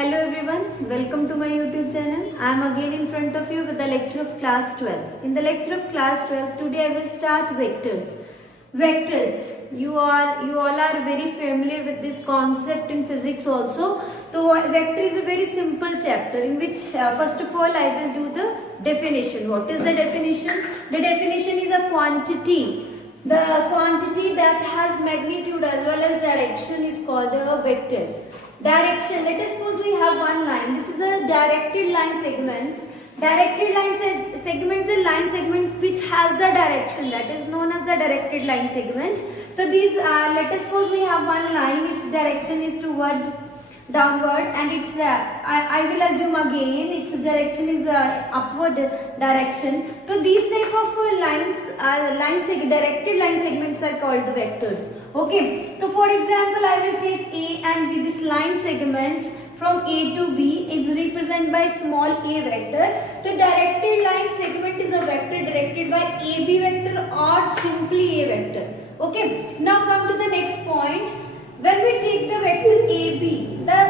Hello everyone, welcome to my YouTube channel. I am again in front of you with the lecture of class 12. In the lecture of class 12, today I will start vectors. Vectors, you all are very familiar with this concept in physics also. So vector is a very simple chapter in which first of all I will do the definition. What is the definition? The definition is a quantity. The quantity that has magnitude as well as direction is called a vector. Direction, let us suppose we have one line. This is a directed line segments. Directed line segment, the line segment which has the direction, that is known as the directed line segment. So these are, let us suppose we have one line, its direction is toward downward, and its I will assume again its direction is upward direction. So these type of directed line segments are called the vectors. Okay, so for example I will take A and B. This line segment from A to B is represented by small a vector. The directed line segment is a vector directed by AB vector or simply a vector. Okay, now come to the next point. When we take the vector AB, the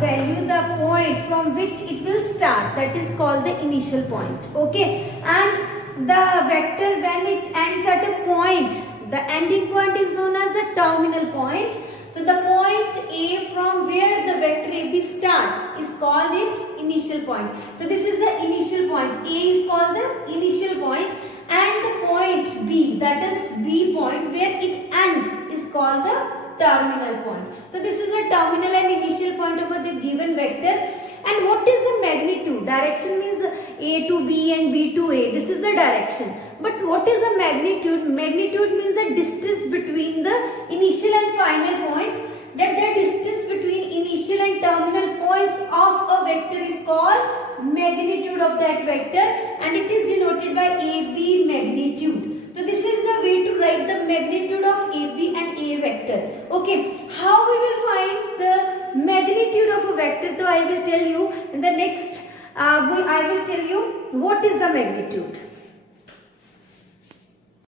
value, the point from which it will start, that is called the initial point. Okay, and the vector when it ends at a point, the ending point is known as the terminal point. So the point A from where the vector AB starts is called its initial point. So this is the initial point. A is called the initial point, and the point B, that is B point where it ends, is called the terminal point. So this is a terminal and initial point over the given vector. And what is the magnitude? Direction means A to B and B to A. This is the direction. But what is the magnitude? Magnitude means the distance between the initial and final points. That the distance between initial and terminal points of a vector is called magnitude of that vector, and it is denoted by AB magnitude. So this is the way to write the magnitude of AB and A vector. Okay, how we will find the magnitude of a vector? So I will tell you in the next, I will tell you what is the magnitude.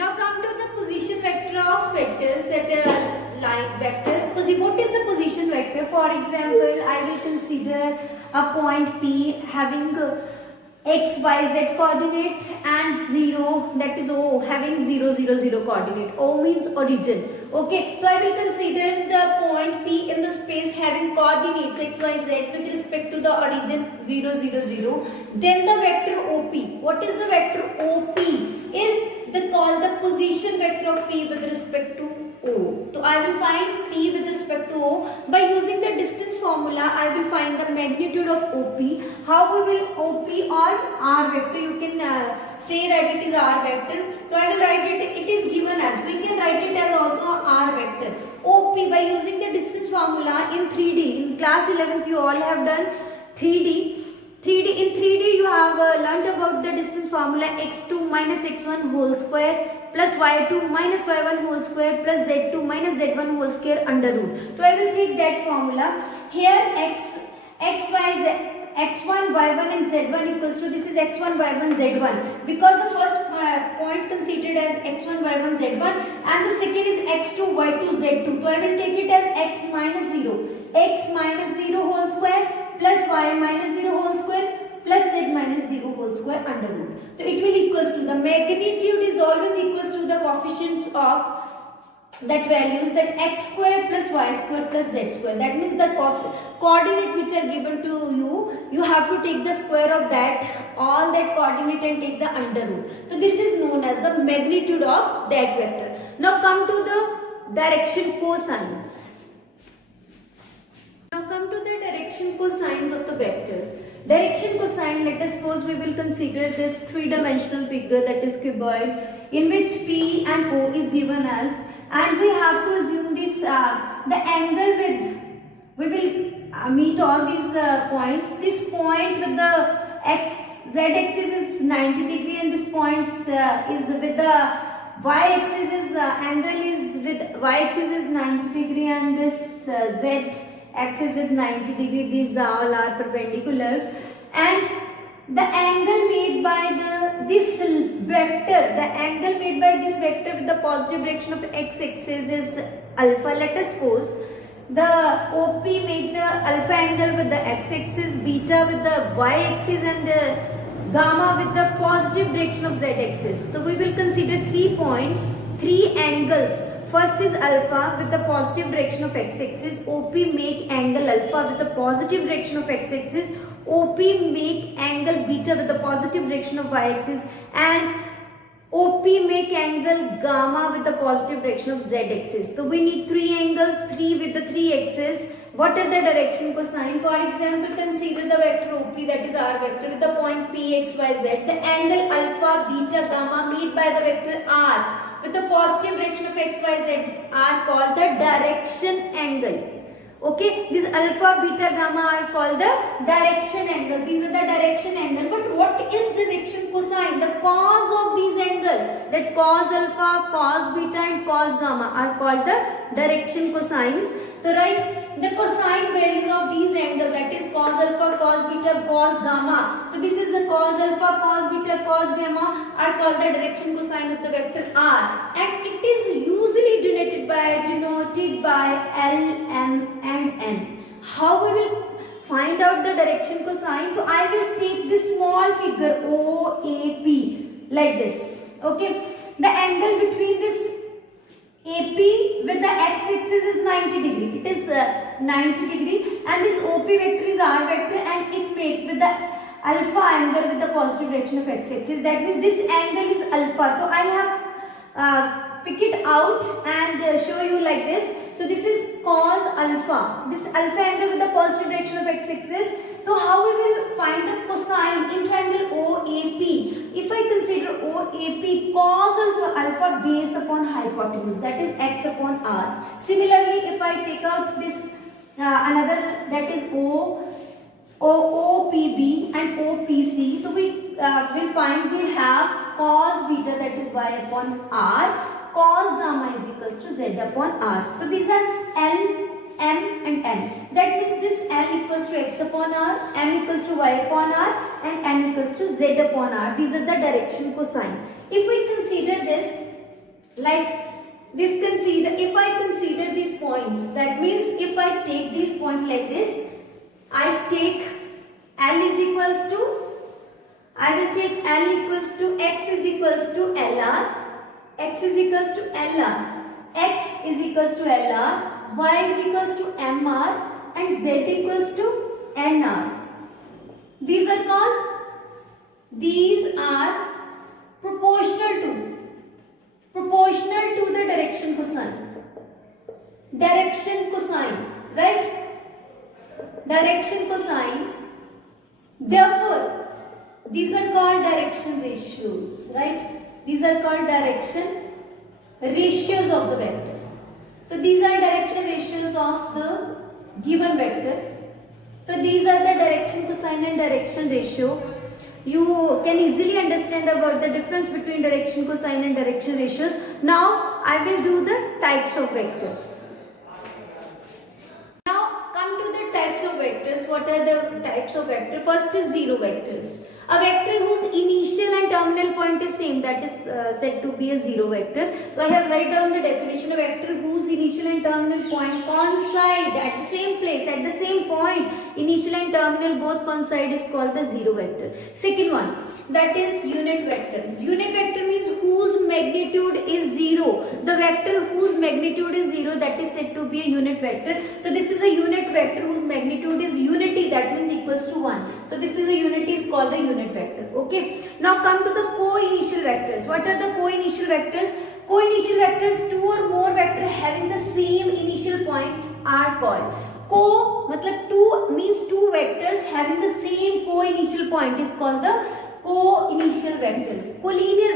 Now come to the position vector of vectors, that line vector. What is the position vector? For example, I will consider a point P having x, y, z coordinate and 0, that is O, having 0, 0, 0 coordinate. O means origin. Okay, so I will consider the point P in the space having coordinates x, y, z with respect to the origin 0, 0, 0. Then the vector OP. What is the vector OP? Is called the position vector of P with respect to O. So I will find P with respect to O by using the distance formula. I will find the magnitude of OP. How we will OP or R vector? You can say that it is R vector. So I will write it. It is given as, we can write it as also R vector. OP by using the distance formula in 3D. In class 11th you all have done 3D. In 3D you have learnt about the distance formula x2 minus x1 whole square plus y2 minus y1 whole square plus z2 minus z1 whole square under root. So I will take that formula. Here x1, y1 and z1 equals to, this is x1, y1, z1, because the first point considered as x1, y1, z1 and the second is x2, y2, z2. So I will take it as x minus 0 whole square plus y minus 0 whole square plus z minus 0 whole square under root. So it will equals to, the magnitude is always equals to the coefficients of that values, that x square plus y square plus z square. That means the coordinate which are given to you, you have to take the square of that, all that coordinate, and take the under root. So this is known as the magnitude of that vector. Now come to the direction cosines. Now come to the direction cosines of the vectors. Direction cosine, let us suppose we will consider this three-dimensional figure, that is cuboid, in which P and O is given as, and we have to assume this the angle with, we will meet all these points. This point with the z-axis is 90 degree, and this point is with the y-axis is angle is with y-axis is 90 degree, and this z-axis with 90 degree. These all are perpendicular, and the angle made by this vector, the angle made by this vector with the positive direction of x-axis is alpha. Let us suppose the OP make the alpha angle with the x-axis, beta with the y-axis, and the gamma with the positive direction of z-axis. So we will consider 3 points, 3 angles. First is alpha with the positive direction of x-axis. OP make angle alpha with the positive direction of x-axis. OP make angle beta with the positive direction of y-axis, and OP make angle gamma with the positive direction of z-axis. So we need 3 angles, 3 with the 3 axes. What are the direction cosine? For example, consider the vector OP, that is R vector, with the point P, X, Y, Z. The angle alpha, beta, gamma made by the vector R with the positive direction of X, Y, Z are called the direction angle. Okay, this alpha, beta, gamma are called the direction angle. These are the direction angle. But what is direction cosine? The cos of these angles, that cos alpha, cos beta and cos gamma are called the direction cosines. So write the cosine values of these angles, that is cos alpha, cos beta, cos gamma. So this is the cos alpha, cos beta, cos gamma are called the direction cosine of the vector R, and it is usually denoted by L, M and N. How we will find out the direction cosine? So I will take this small figure OAP like this. Okay, the angle between this AP with the x-axis is 90 degree. It is 90 degree, and this OP vector is R vector, and it make with the alpha angle with the positive direction of x-axis. That means this angle is alpha. So I have pick it out and show you like this. So this is cos alpha. This alpha angle with the positive direction of x-axis. So how we will find the cosine in triangle OAP? If I consider OAP, cos alpha base upon hypotenuse, that is x upon r. Similarly, if I take out this another, that is OPB and OPC, so we will find we have cos beta, that is y upon r, cos gamma is equals to z upon r. So these are L, M and N. That means this L equals to x upon r, M equals to y upon r, and N equals to z upon r. These are the direction cosine. If we consider this like this, if I consider these points, that means if I take these points like this, I take L is equals to, I will take L equals to x is equals to LR, x is equals to LR, x is equals to LR, y is equals to MR, and z equals to NR. These are proportional to the direction cosine. Direction cosine, right? Direction cosine. Therefore, these are called direction ratios, right? These are called direction ratios of the vector. So these are direction ratios of the given vector. So these are the direction cosine and direction ratio. You can easily understand about the difference between direction cosine and direction ratios. Now I will do the types of vector. Now come to the types of vectors. What are the types of vector? First is zero vectors. A vector whose initial and terminal point is same, that is said to be a zero vector. So I have write down the definition of vector whose initial and terminal point coincide at the same place, at the same point. Initial and terminal both coincide is called the zero vector. Second one, that is unit vector. Unit vector means whose magnitude is zero. The vector whose magnitude is zero, that is said to be a unit vector. So this is a unit vector whose magnitude is unity, that means equals to 1. So this is a unity is called the unit vector. Okay. Now come to the co-initial vectors. What are the co-initial vectors? Co-initial vectors, two or more vectors having the same initial point are called. Co matlab two means two vectors having the same co-initial point is called the co-initial vectors. Collinear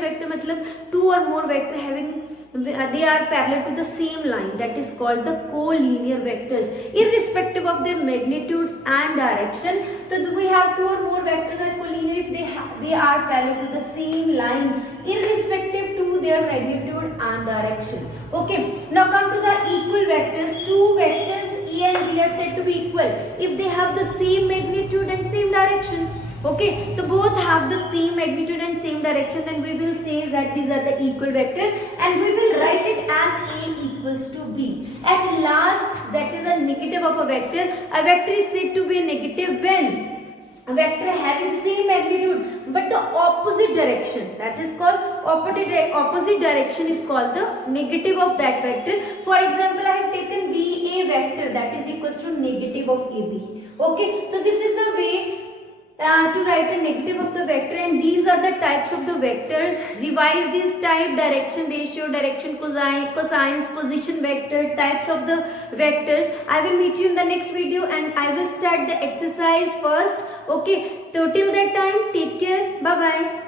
vector matlab two or more vector having they are parallel to the same line, that is called the collinear vectors, irrespective of their magnitude and direction. So we have two or more vectors are collinear if they are parallel to the same line, irrespective to their magnitude and direction. Okay. Now come to the equal vectors. Two vectors A and B are said to be equal if they have the same magnitude and same direction. Okay, so both have the same magnitude and same direction, then we will say that these are the equal vector, and we will write it as A equal equals to b. At last, that is a negative of a vector. A vector is said to be a negative when a vector having same magnitude but the opposite direction, that is called opposite direction is called the negative of that vector. For example, I have taken BA vector, that is equals to negative of AB. Okay, so this is the way to write a negative of the vector, and these are the types of the vector. Revise this type: direction ratio, direction cosines, position vector, types of the vectors. I will meet you in the next video and I will start the exercise first. Okay, so till that time, take care. Bye bye.